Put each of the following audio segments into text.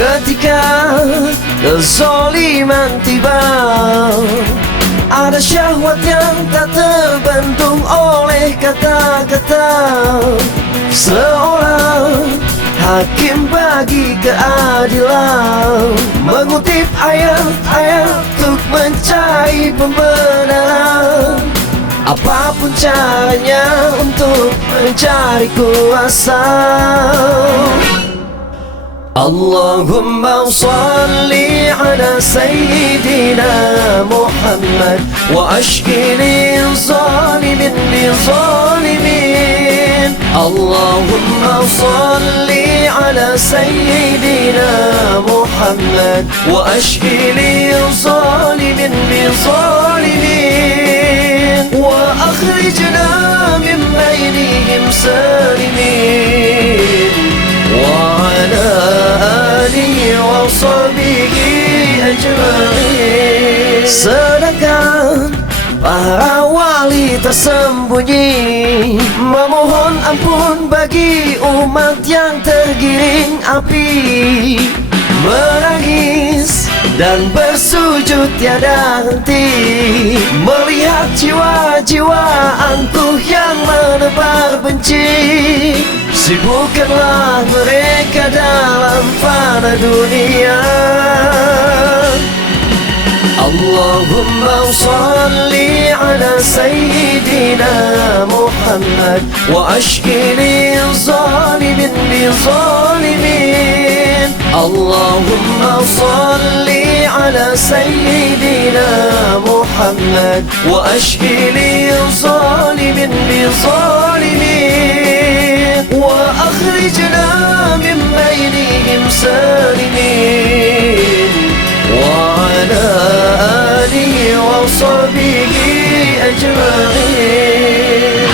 Ketika kezaliman tiba, ada syahwat yang tak terbendung oleh kata-kata. Seorang hakim bagi keadilan mengutip ayat-ayat untuk mencari pembenaran. Apapun caranya untuk mencari kuasa. Allahumma salli ala Sayyidina Muhammad wa ashkili zalimin bi zalimin. Allahumma salli ala Sayyidina Muhammad wa ashkili zalimin bi zalimin. Wa akhrijna min bainihim salimin. Wa ala alihi wa sahbihi ajma'in. Sedangkan para wali tersembunyi memohon ampun bagi umat yang tergiring api, menangis dan bersujud tiada henti melihat jiwa-jiwa angkuh yang menebar benci. Sibukkanlah mereka dalam fana dunia. Allahumma salli ala Sayyidina Muhammad wa ashkili zalimin bi zalimin. Allahumma salli ala Sayyidina Muhammad wa ashkili zalimin bi zalimin. Wa akhrijna min bainihim salimin. Wa ala alihi wa sahbihi ajma'in.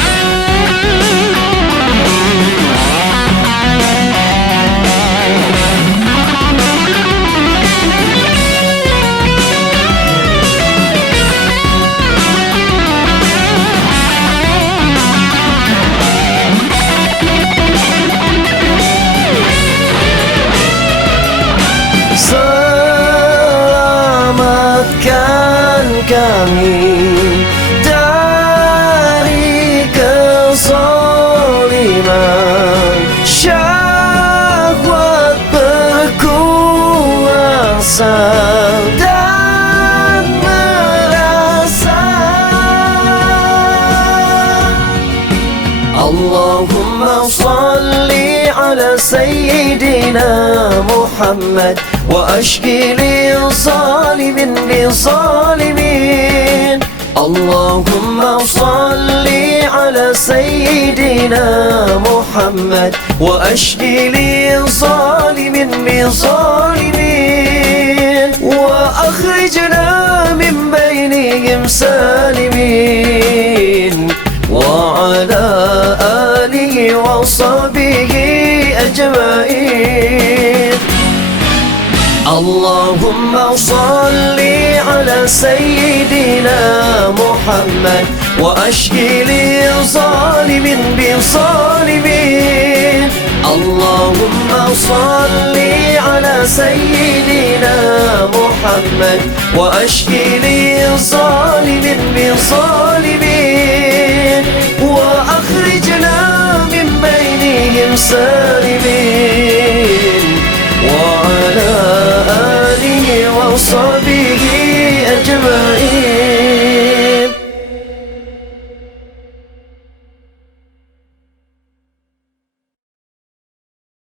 Selamatkan kami dari kezaliman syahwat berkuasa dan merasa. Allahumma salli ala Sayyidina Muhammad wa ashkili zalimin bi zalimin. Allahumma salli ala Sayyidina Muhammad wa ashkili zalimin bi zalimin. Wa akhrijna min bainihim salimin. Wa ala alihi wa sahbihi ajma'in. Allahumma salli ala Sayyidina Muhammad wa ashkili zalimin bi zalimin. Allahumma salli ala Sayyidina Muhammad wa ashkili zalimin bi zalimin. Wa akhrijna min bainihim salimin.